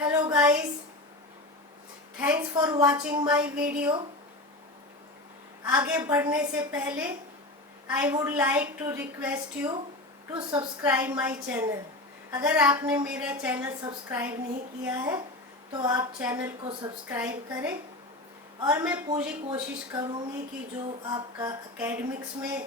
Hello guys, thanks for watching my video. आगे बढ़ने से पहले I would like to request you to subscribe my channel. अगर आपने मेरा चैनल सब्सक्राइब नहीं किया है तो आप चैनल को सब्सक्राइब करें और मैं पूरी कोशिश करूँगी कि जो आपका एकेडमिक्स में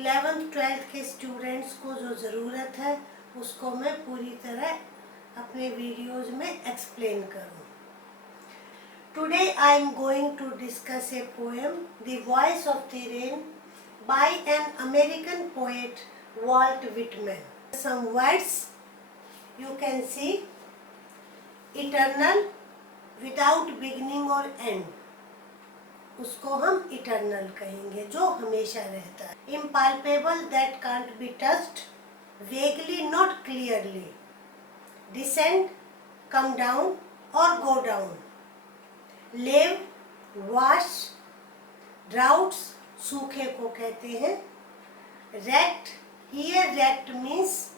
11th 12th के स्टूडेंट्स को जो ज़रूरत है उसको मैं पूरी तरह अपने वीडियोज़ में एक्सप्लेन करूँ. Today I am going to discuss a poem, The Voice of the Rain, by an American poet, Walt Whitman. Some words you can see: eternal, without beginning or end. उसको हम eternal कहेंगे, जो हमेशा रहता है. Impalpable, that can't be touched. Vaguely, not clearly. Descend, come down or go down. Lave, wash. Droughts, सूखे को कहते हैं. Wrecked, here wrecked means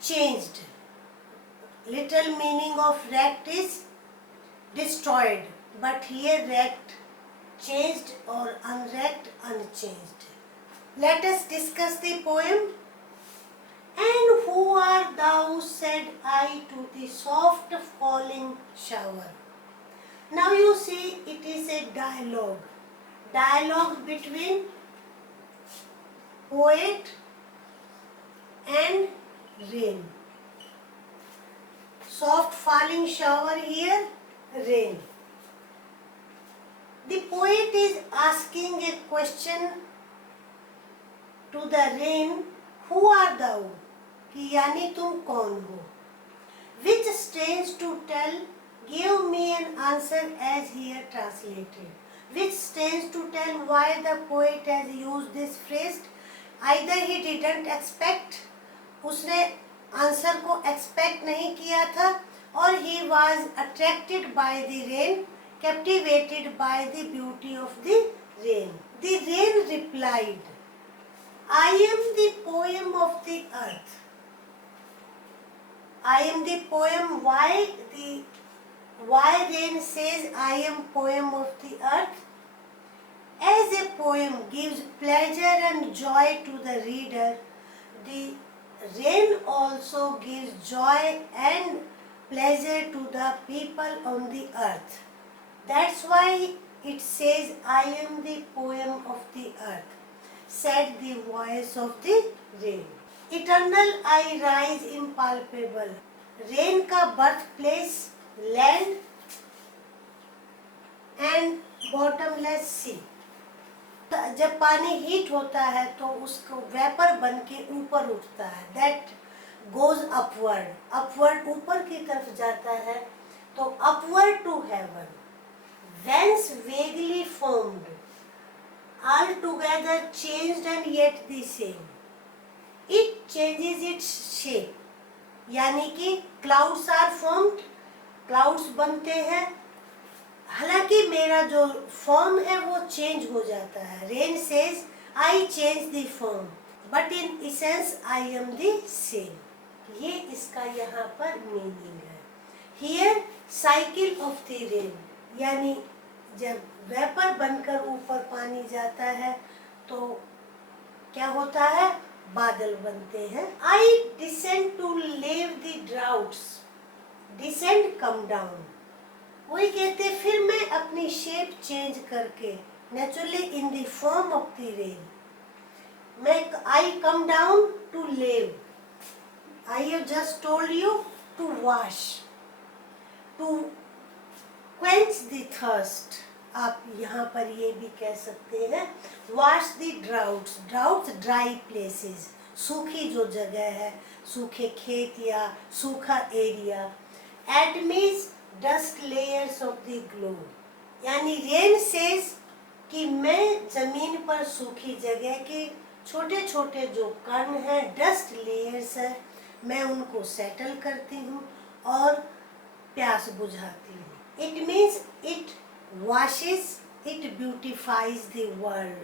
changed. Little meaning of wrecked is destroyed, but here wrecked, changed or unwrecked, unchanged. Let us discuss the poem. And who art thou, said I to the soft falling shower. Now you see, it is a dialogue between poet and rain. Soft falling shower, here rain. The poet is asking a question to the rain, who are thou? कि यानी तुम कौन हो? Which stands to tell, give me an answer as here translated. Which stands to tell why the poet has used this phrase. Either he didn't expect, उसने answer को expect नहीं किया था, और he was attracted by the rain, captivated by the beauty of the rain. The rain replied, I am the poem of the earth. I am the poem. Why rain says I am poem of the earth? As a poem gives pleasure and joy to the reader, the rain also gives joy and pleasure to the people on the earth. That's why it says I am the poem of the earth, said the voice of the rain. Eternal I rise impalpable. Rain का birthplace, land and bottomless sea. जब पानी heat होता है तो उसको vapour बन के ऊपर उठता है. That goes upward. Upward ऊपर की तरफ जाता है तो upward to heaven. Whence vaguely formed, altogether changed and yet the same. It changes its shape. यानी कि clouds are formed, clouds बनते हैं. हालांकि मेरा जो फॉर्म है वो चेंज हो जाता है. Rain says I change the form, but in essence I am the same. ये इसका यहाँ पर मीनिंग है. Here cycle of the rain, यानी जब वेपर बनकर ऊपर पानी जाता है तो क्या होता है? बादल बनते हैं. I descend to lave the droughts. Descend, come down. वही कहते फिर मैं अपनी शेप चेंज करके naturally in the form of the rain मैं I come down to lave. I have just told you to wash, to quench the thirst. आप यहाँ पर ये भी कह सकते हैं wash the droughts. Droughts, dry places, सूखी जो जगह है, सूखे खेत या सूखा area. Atomies, dust layers of the globe. यानी rain says कि मैं जमीन पर सूखी जगह के छोटे छोटे जो कण हैं, डस्ट लेयर्स है, मैं उनको सेटल करती हूँ और प्यास बुझाती हूँ. It means it washes, it beautifies the world.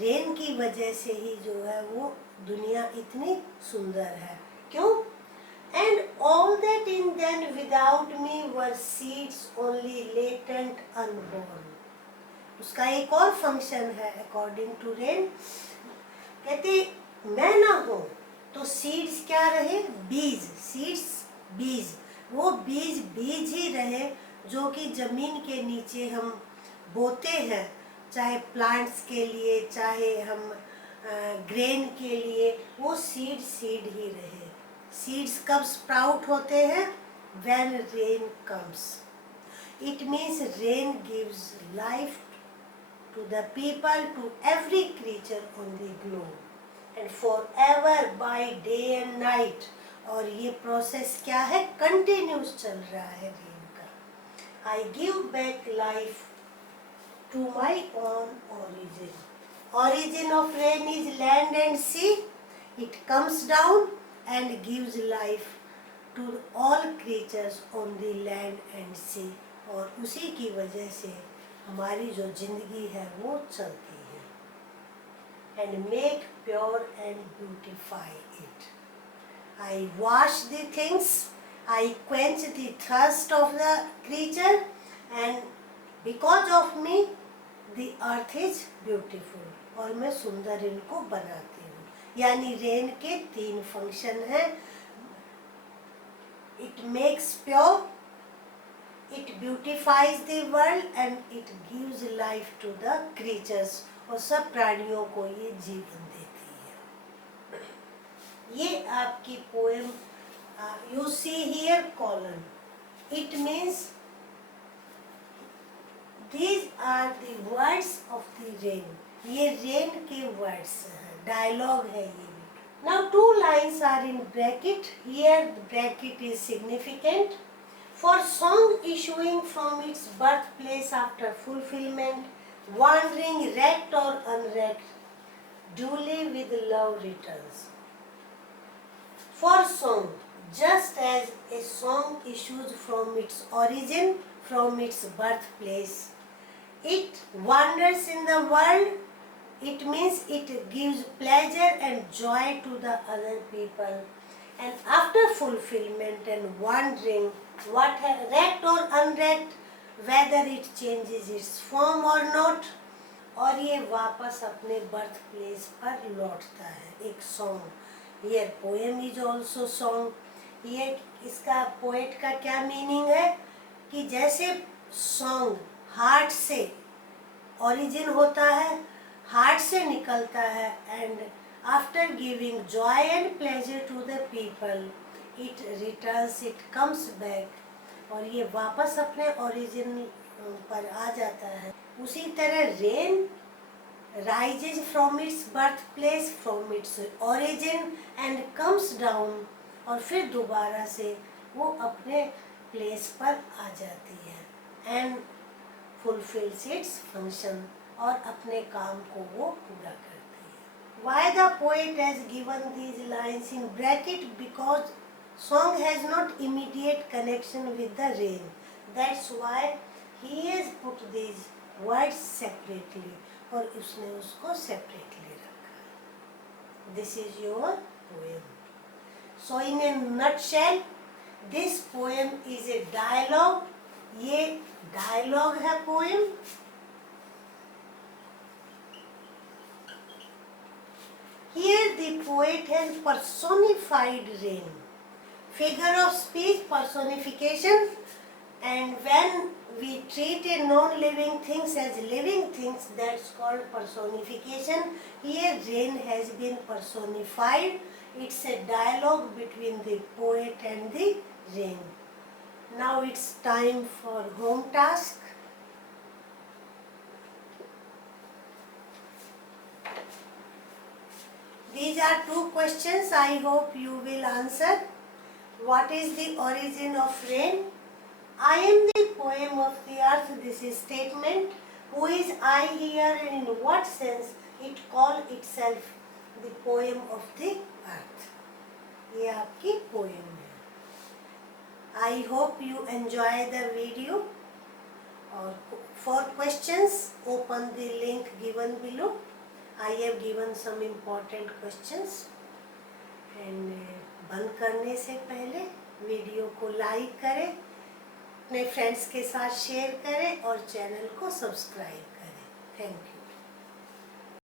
Rain की वजह से ही जो है वो दुनिया इतनी सुंदर है. क्यों? and all that in then without me were seeds only latent unborn. उसका एक और फंक्शन है अकॉर्डिंग टू रेन, कहते मैं ना हूं तो सीड्स क्या रहे, बीज, सीड्स बीज, वो बीज बीज ही रहे जो कि जमीन के नीचे हम बोते हैं, चाहे प्लांट्स के लिए चाहे हम ग्रेन के लिए, वो सीड सीड ही रहे। सीड्स कब स्प्राउट होते हैं, when rain comes. It means rain gives life to the people, to every creature on the globe and forever by day and night। और ये प्रोसेस क्या है, कंटिन्यूस चल रहा है रेन का। I give back life to my own origin। Origin of rain is land and sea। It comes down and gives life to all creatures on the land and sea। और उसी की वजह से हमारी जो जिंदगी है वो चलती है। And make pure and beautify it. I wash the things, I quench the thirst of the creature and because of me the earth is beautiful. और मैं सुंदर इनको बनाती हूँ। यानी रेन के 3 फंक्शन हैं। It makes pure, it beautifies the world and it gives life to the creatures। और सब प्राणियों को ये जीवन देती है। ये आपकी poem, you see here colon, it means these are the words of the rain। ये रेन के वर्ड्स हैं, डायलॉग है ये। Now 2 lines are in bracket। Here the bracket is significant। For song issuing from its birthplace after fulfillment, wandering wrecked or unwrecked, duly with love returns। For song, just as a song issues from its origin, from its birthplace, it wanders in the world। It means it gives pleasure and joy to the other people। And after fulfillment and wandering, what wrecked or unwrecked, whether it changes its form or not, और ये वापस अपने birth place पर लौटता है। एक song, ये poem is also song. ये इसका पोएट का क्या मीनिंग है कि जैसे सॉन्ग हार्ट से ओरिजिन होता है, हार्ट से निकलता है, and after giving joy and pleasure to the people, it returns, it comes back, और ये वापस अपने ओरिजिन पर आ जाता है। उसी तरह rain rises from its birth place, from its origin and comes down, और फिर दोबारा से वो अपने प्लेस पर आ जाती है एंड फुलफिल्स इट्स फंक्शन, और अपने काम को वो पूरा करती है। Why the poet has given these lines in bracket? Because song has not immediate connection with the rain। That's why he has put these words separately, और उसने उसको separately रखा। This is your poem। So in a nutshell, this poem is a dialogue। ये dialogue है poem। Here the poet has personified rain। Figure of speech, personification। And when we treat a non-living things as living things, that's called personification। Here rain has been personified। It's a dialogue between the poet and the rain। Now it's time for home task। These are 2 questions, I hope you will answer। What is the origin of rain? I am the poem of the earth। This is statement। Who is I here and in what sense it call itself the poem of the earth। ये आपकी poem है। I hope you enjoy the video। और for questions, open the link given below। I have given some important questions, and बंद करने से पहले video को like करें, अपने फ्रेंड्स के साथ शेयर करें और चैनल को सब्सक्राइब करें। Thank you.